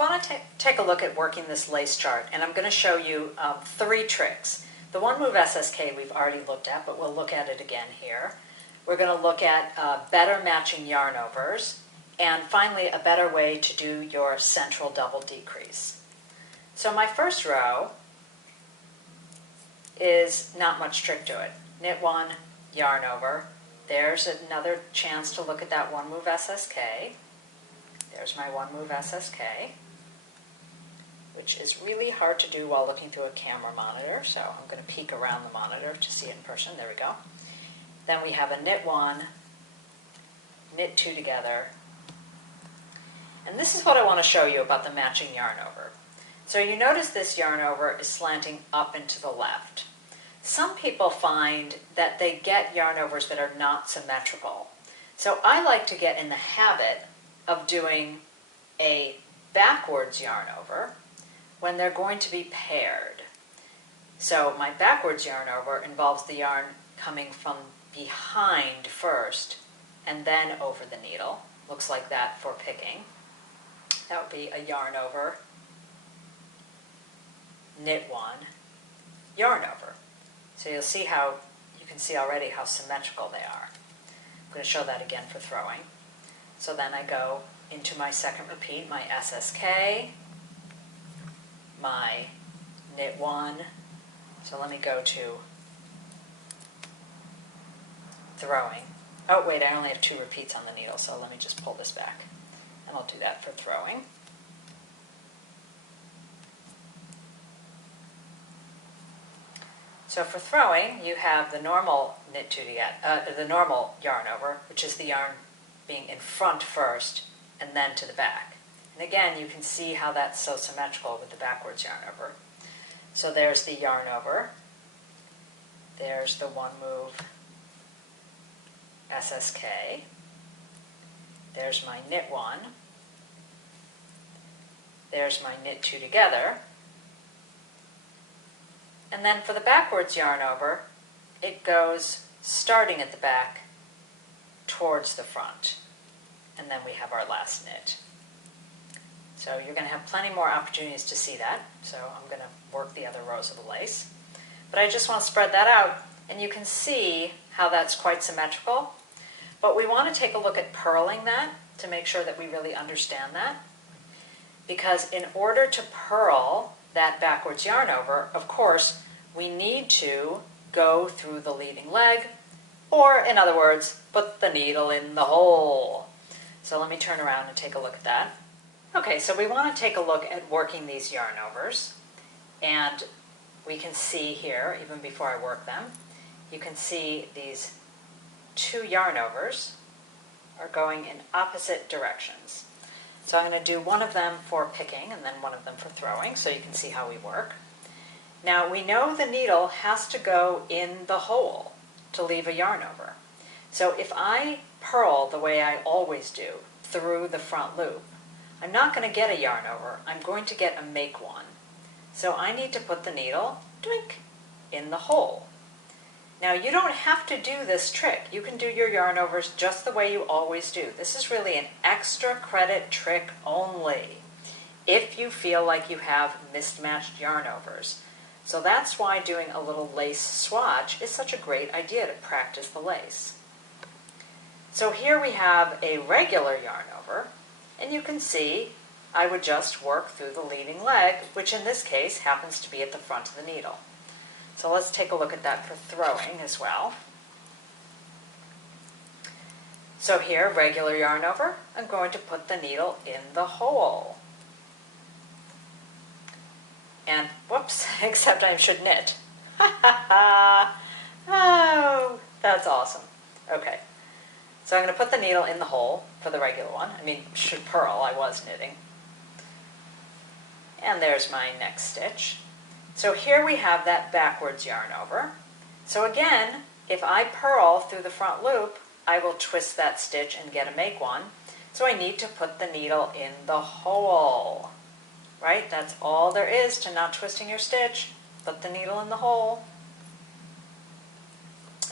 So I want to take a look at working this lace chart, and I'm going to show you 3 tricks. The One Move SSK we've already looked at, but we'll look at it again here. We're going to look at better matching yarn overs, and finally a better way to do your central double decrease. So my first row is not much trick to it. Knit 1, yarn over. There's another chance to look at that One Move SSK. There's my One Move SSK, which is really hard to do while looking through a camera monitor, so I'm going to peek around the monitor to see it in person. There we go. Then we have a knit 1, knit 2 together, and this is what I want to show you about the matching yarn over. So you notice this yarn over is slanting up and to the left. Some people find that they get yarn overs that are not symmetrical. So I like to get in the habit of doing a backwards yarn over when they're going to be paired. So my backwards yarn over involves the yarn coming from behind first and then over the needle. Looks like that for picking. That would be a yarn over, knit 1, yarn over. So you'll see how, you can see already how symmetrical they are. I'm going to show that again for throwing. So then I go into my second repeat, my SSK, my knit 1. So let me go to throwing. Oh wait, I only have 2 repeats on the needle, so let me just pull this back. And I'll do that for throwing. So for throwing, you have the normal knit 2 together, the normal yarn over, which is the yarn being in front first and then to the back. And again, you can see how that's so symmetrical with the backwards yarn over. So there's the yarn over. There's the One Move SSK. There's my knit 1. There's my knit 2 together. And then for the backwards yarn over, it goes starting at the back towards the front. And then we have our last knit. So you're going to have plenty more opportunities to see that. So I'm going to work the other rows of the lace. But I just want to spread that out, and you can see how that's quite symmetrical. But we want to take a look at purling that to make sure that we really understand that. Because in order to purl that backwards yarn over, of course, we need to go through the leading leg, or in other words, put the needle in the hole. So let me turn around and take a look at that. Okay, so we want to take a look at working these yarn overs, and we can see here, even before I work them, you can see these 2 yarn overs are going in opposite directions. So I'm going to do one of them for picking and then one of them for throwing, so you can see how we work. Now we know the needle has to go in the hole to leave a yarn over. So if I purl the way I always do, through the front loop, I'm not going to get a yarn over, I'm going to get a make one. So I need to put the needle, doink, in the hole. Now you don't have to do this trick. You can do your yarn overs just the way you always do. This is really an extra credit trick only if you feel like you have mismatched yarn overs. So that's why doing a little lace swatch is such a great idea to practice the lace. So here we have a regular yarn over, and you can see I would just work through the leading leg, which in this case happens to be at the front of the needle. So let's take a look at that for throwing as well. So here, regular yarn over, I'm going to put the needle in the hole. And whoops, except I should knit. Ha ha ha! Oh, that's awesome. Okay, so I'm going to put the needle in the hole for the regular one. I mean, should purl, I was knitting. And there's my next stitch. So here we have that backwards yarn over. So again, if I purl through the front loop, I will twist that stitch and get a make one. So I need to put the needle in the hole. Right? That's all there is to not twisting your stitch. Put the needle in the hole.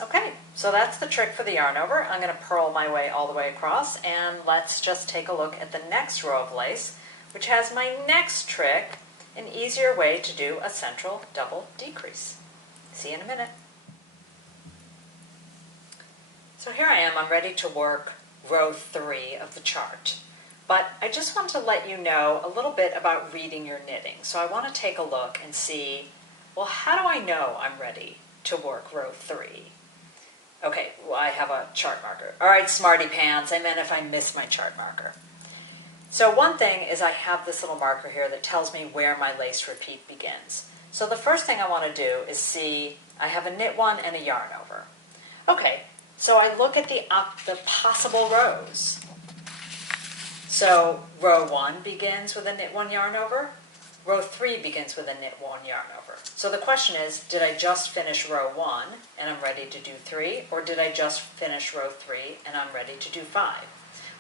Okay, so that's the trick for the yarn over. I'm going to purl my way all the way across, and let's just take a look at the next row of lace, which has my next trick, an easier way to do a central double decrease. See you in a minute. So here I am, I'm ready to work row 3 of the chart. But I just want to let you know a little bit about reading your knitting. So I want to take a look and see, well, how do I know I'm ready to work row 3? Okay, well, I have a chart marker. All right, smarty pants, I meant if I miss my chart marker. So one thing is I have this little marker here that tells me where my lace repeat begins. So the first thing I want to do is see, I have a knit one and a yarn over. Okay, so I look at the possible rows. So row 1 begins with a knit 1 yarn over. Row 3 begins with a knit 1 yarn over. So the question is, did I just finish row 1 and I'm ready to do 3, or did I just finish row 3 and I'm ready to do 5?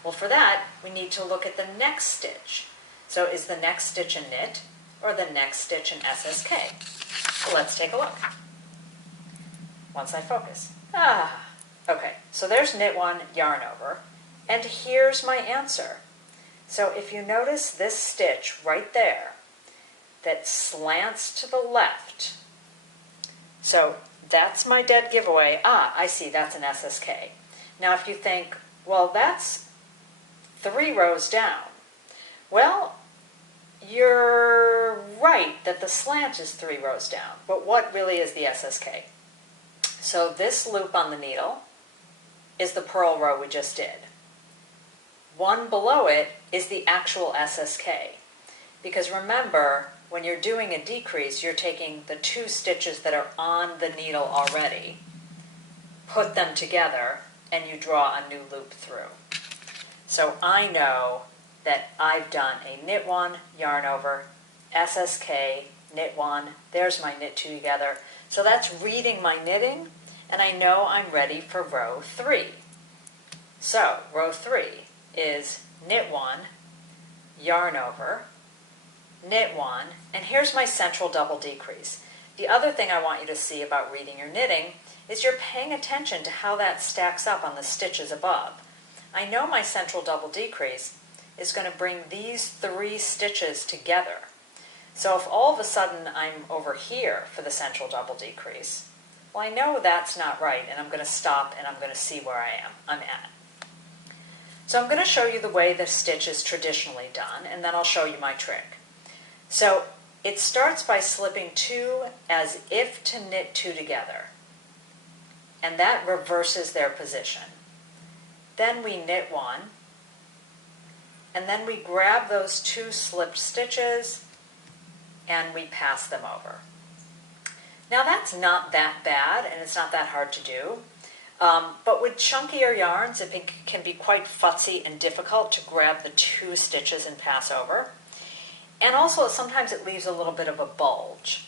Well, for that, we need to look at the next stitch. So is the next stitch a knit or the next stitch an SSK? So let's take a look. Once I focus. Okay, so there's knit 1, yarn over, and here's my answer. So if you notice this stitch right there that slants to the left, so that's my dead giveaway. I see, that's an SSK. Now if you think, well, that's 3 rows down. Well, you're right that the slant is 3 rows down, but what really is the SSK? So this loop on the needle is the purl row we just did. One below it is the actual SSK. Because remember, when you're doing a decrease, you're taking the 2 stitches that are on the needle already, put them together, and you draw a new loop through. So I know that I've done a knit 1, yarn over, SSK, knit 1, there's my knit 2 together. So that's reading my knitting, and I know I'm ready for row 3. So row 3 is knit 1, yarn over, knit 1, and here's my central double decrease. The other thing I want you to see about reading your knitting is you're paying attention to how that stacks up on the stitches above. I know my central double decrease is going to bring these 3 stitches together. So if all of a sudden I'm over here for the central double decrease, well, I know that's not right, and I'm going to stop and I'm going to see where I'm at. So I'm going to show you the way the stitch is traditionally done, and then I'll show you my trick. So it starts by slipping 2 as if to knit 2 together, and that reverses their position. Then we knit 1, and then we grab those 2 slipped stitches and we pass them over. Now that's not that bad, and it's not that hard to do. But with chunkier yarns, it can be quite futzy and difficult to grab the 2 stitches and pass over. And also, sometimes it leaves a little bit of a bulge.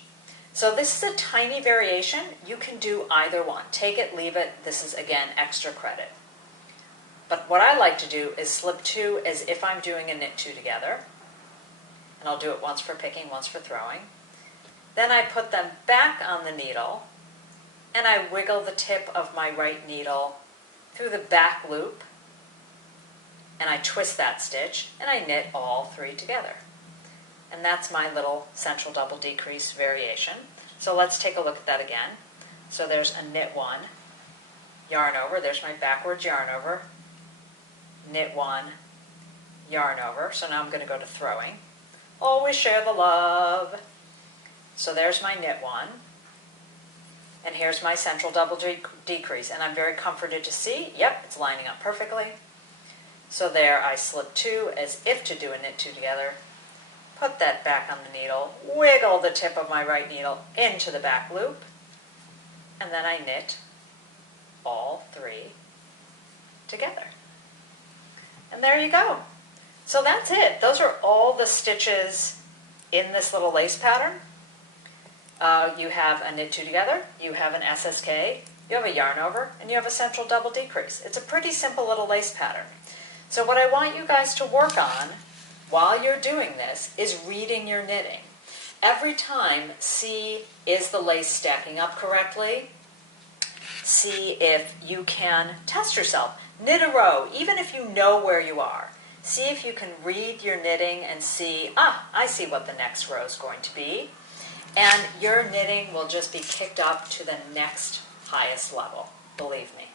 So this is a tiny variation. You can do either one. Take it, leave it. This is, again, extra credit. But what I like to do is slip 2 as if I'm doing a knit 2 together. And I'll do it once for picking, once for throwing. Then I put them back on the needle, and I wiggle the tip of my right needle through the back loop, and I twist that stitch, and I knit all 3 together. And that's my little central double decrease variation. So let's take a look at that again. So there's a knit 1, yarn over, there's my backwards yarn over, knit 1, yarn over. So now I'm going to go to throwing. Always share the love. So there's my knit 1. And here's my central double decrease. And I'm very comforted to see, yep, it's lining up perfectly. So there I slip 2 as if to do a knit 2 together. Put that back on the needle, wiggle the tip of my right needle into the back loop, and then I knit all 3 together. And there you go. So that's it. Those are all the stitches in this little lace pattern. You have a knit 2 together, you have an SSK, you have a yarn over, and you have a central double decrease. It's a pretty simple little lace pattern. So what I want you guys to work on while you're doing this is reading your knitting. Every time, see, is the lace stacking up correctly? See if you can test yourself. Knit a row, even if you know where you are. See if you can read your knitting and see, I see what the next row is going to be. And your knitting will just be kicked up to the next highest level, believe me.